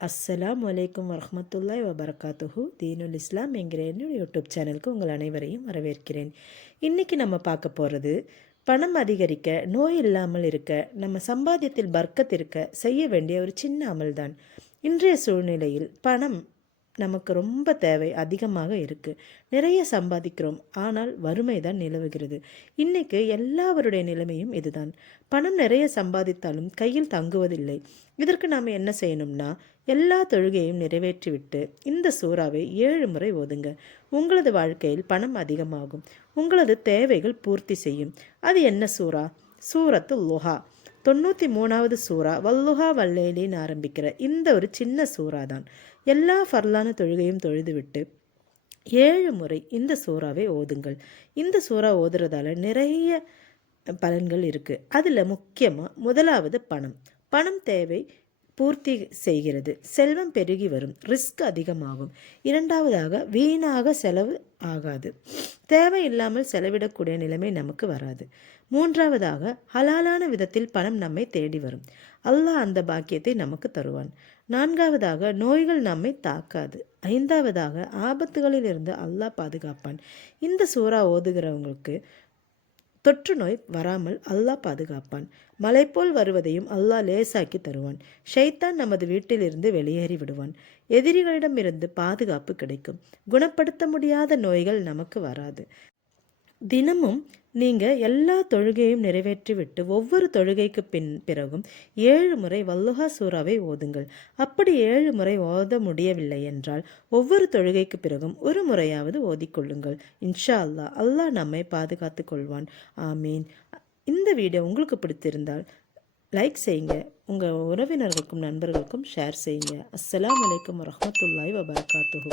அஸ்ஸலாம் வலைக்கும் வரமத்துல்லாய் வபரகாத்துஹு. தீனுல் இஸ்லாம் என்கிற என்னுடைய யூடியூப் சேனலுக்கு உங்கள் அனைவரையும் வரவேற்கிறேன். இன்றைக்கி நம்ம பார்க்க போகிறது பணம் அதிகரிக்க நோய் இல்லாமல் இருக்க நம்ம சம்பாத்தியத்தில் பர்க்கத் இருக்க செய்ய வேண்டிய ஒரு சின்ன அமல்தான். இன்றைய சூழ்நிலையில் பணம் நமக்கு ரொம்ப தேவை அதிகமாக இருக்குது நிறைய சம்பாதிக்கிறோம். ஆனால் வறுமை தான் நிலவுகிறது. இன்றைக்கு எல்லாவருடைய நிலைமையும் இதுதான். பணம் நிறைய சம்பாதித்தாலும் கையில் தங்குவதில்லை. இதற்கு நாம் என்ன செய்யணும்னா எல்லா தொழுகையும் நிறைவேற்றிவிட்டு இந்த சூறாவை ஏழு முறை ஓதுங்க. உங்களது வாழ்க்கையில் பணம் அதிகமாகும். உங்களது தேவைகள் பூர்த்தி செய்யும். அது என்ன சூறா? சூரத்து லோஹா. தொண்ணூற்றி மூணாவது சூறா வல்லுஹா வல்லேலின்னு ஆரம்பிக்கிற இந்த ஒரு சின்ன சூறா தான் எல்லா ஃபர்லான தொழுகையும் தொழுதுவிட்டு ஏழு முறை இந்த சூறாவை ஓதுங்கள். இந்த சூறா ஓதுறதால நிறைய பலன்கள் இருக்குது அதில் முக்கியமாக முதலாவது பணம். பணம் தேவை பூர்த்தி செய்கிறது. செல்வம் பெருகி வரும். ரிஸ்க் அதிகமாகும். இரண்டாவதாக வீணாக செலவு ஆகாது. தேவையில்லாமல் செலவிடக்கூடிய நிலைமை நமக்கு வராது. மூன்றாவதாக ஹலாலான விதத்தில் பணம் நம்மை தேடி வரும். அல்லாஹ் அந்த பாக்கியத்தை நமக்கு தருவான். நான்காவதாக நோய்கள் நம்மை தாக்காது. ஐந்தாவதாக ஆபத்துகளில் இருந்து அல்லாஹ் பாதுகாப்பான். இந்த சூறா ஓதுகிறவங்களுக்கு தொற்று நோய் வராமல் அல்லாஹ் பாதுகாப்பான். மலை போல் வருவதையும் அல்லாஹ் லேசாக்கி தருவான். ஷைத்தான் நமது வீட்டிலிருந்து வெளியேறி விடுவான். எதிரிகளிடமிருந்து பாதுகாப்பு கிடைக்கும். குணப்படுத்த முடியாத நோய்கள் நமக்கு வராது. தினமும் நீங்கள் எல்லா தொழுகையும் நிறைவேற்றிவிட்டு ஒவ்வொரு தொழுகைக்கு பின் பிறகும் ஏழு முறை வல்லுஹா சூறாவை ஓதுங்கள். அப்படி ஏழு முறை ஓத முடியவில்லை என்றால் ஒவ்வொரு தொழுகைக்கு பிறகும் ஒரு முறையாவது ஓதிக்கொள்ளுங்கள் இன்ஷா அல்லாஹ் அல்லாஹ் நம்மை பாதுகாத்து கொள்வான். ஆமீன். இந்த வீடியோ உங்களுக்கு பிடித்திருந்தால் லைக் செய்யுங்க. உங்கள் உறவினர்களுக்கும் நண்பர்களுக்கும் ஷேர் செய்யுங்க. அஸ்லாம் வலைக்கம் வரமத்துல்லாய் வபரகாத்துஹூ.